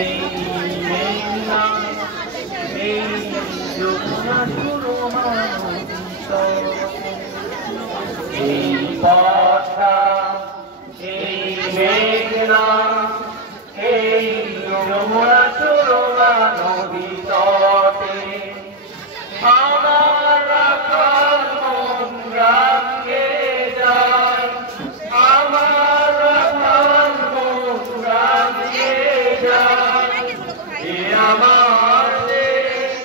এই মেঘনা এই যমুনা এই পথা এই মেঘনা এই যমুনা সুরমা নদী তটে আমার রাখাল মন রাঙে যায়, আমার রাখাল মন রাঙে যায়। এ আমার দেশ,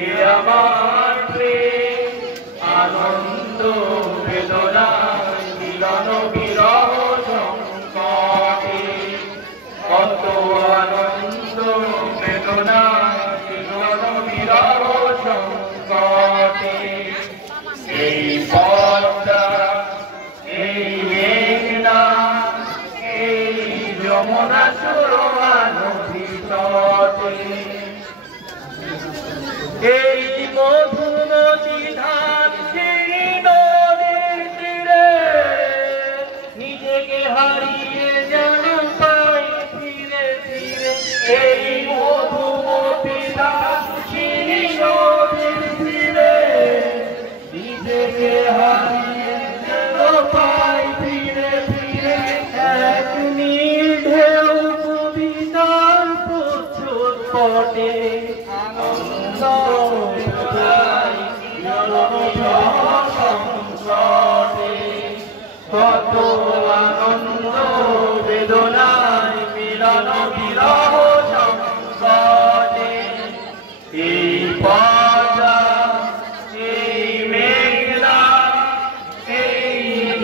এ আমার প্রেম, আনন্দ বেদনায় মিলন বিরহ সংকটে, কত আনন্দ বেদনায় মিলন বিরহ সংকটে। এই পদ্মা এই মেঘনা এই যমুনা সুরমা নদী তটে এই মধুমতি ধান সেই নদীর তীরে নিজেকে হারিয়ে যেন পাই ফিরে ফিরে। এই মধুমতি ধান সেই নদীর তীরে নিজেকে হারিয়ে যেন পাই ফিরে ফিরে। এক নীল ঢেউ কবিতার প্রচুর পটে কত আনন্দ বেদনায় মিলন বিরহ সংকটে। এই পদ্মা এই মেঘনা এই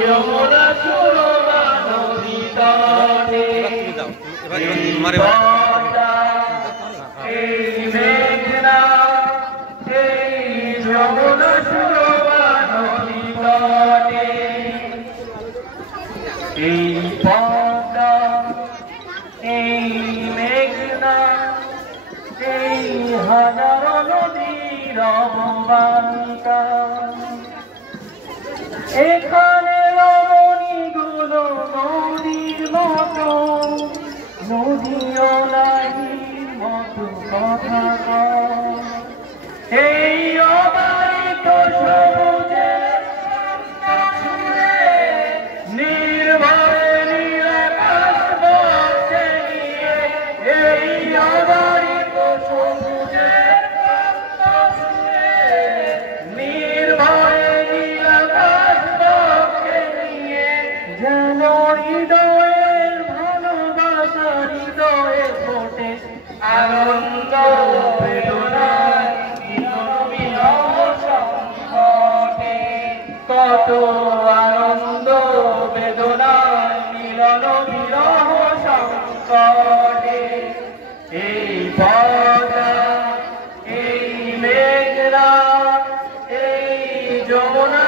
যমুনা সুরমা নদী তটে এই পদ্মা এই মেঘনা এই যমুনা সুরমা নদী তটে এই পদ্মা এই মেঘনা এই হাজারো নদীর অববাহিকা। এখানে রমণীগুলো নদীর মতো, নদীও নাহি মতো কথা কয়। এই অবারিত সবুজে নির্ভয়ে নীলাকাশ বক্ষে নিয়ে, এই অবারিত সবুজে নির্ভয়ে নীলাকাশ বক্ষে নিয়ে যেন হৃদয়ের ভালোবাসা হৃদয়ে ফোটে আনন্দ বেদনায় বিরহ সংকটে। কত আনন্দ বেদনায় মিলন বিরহ সংকটে। এই পদ্মা এই মেঘনা এই যমুনা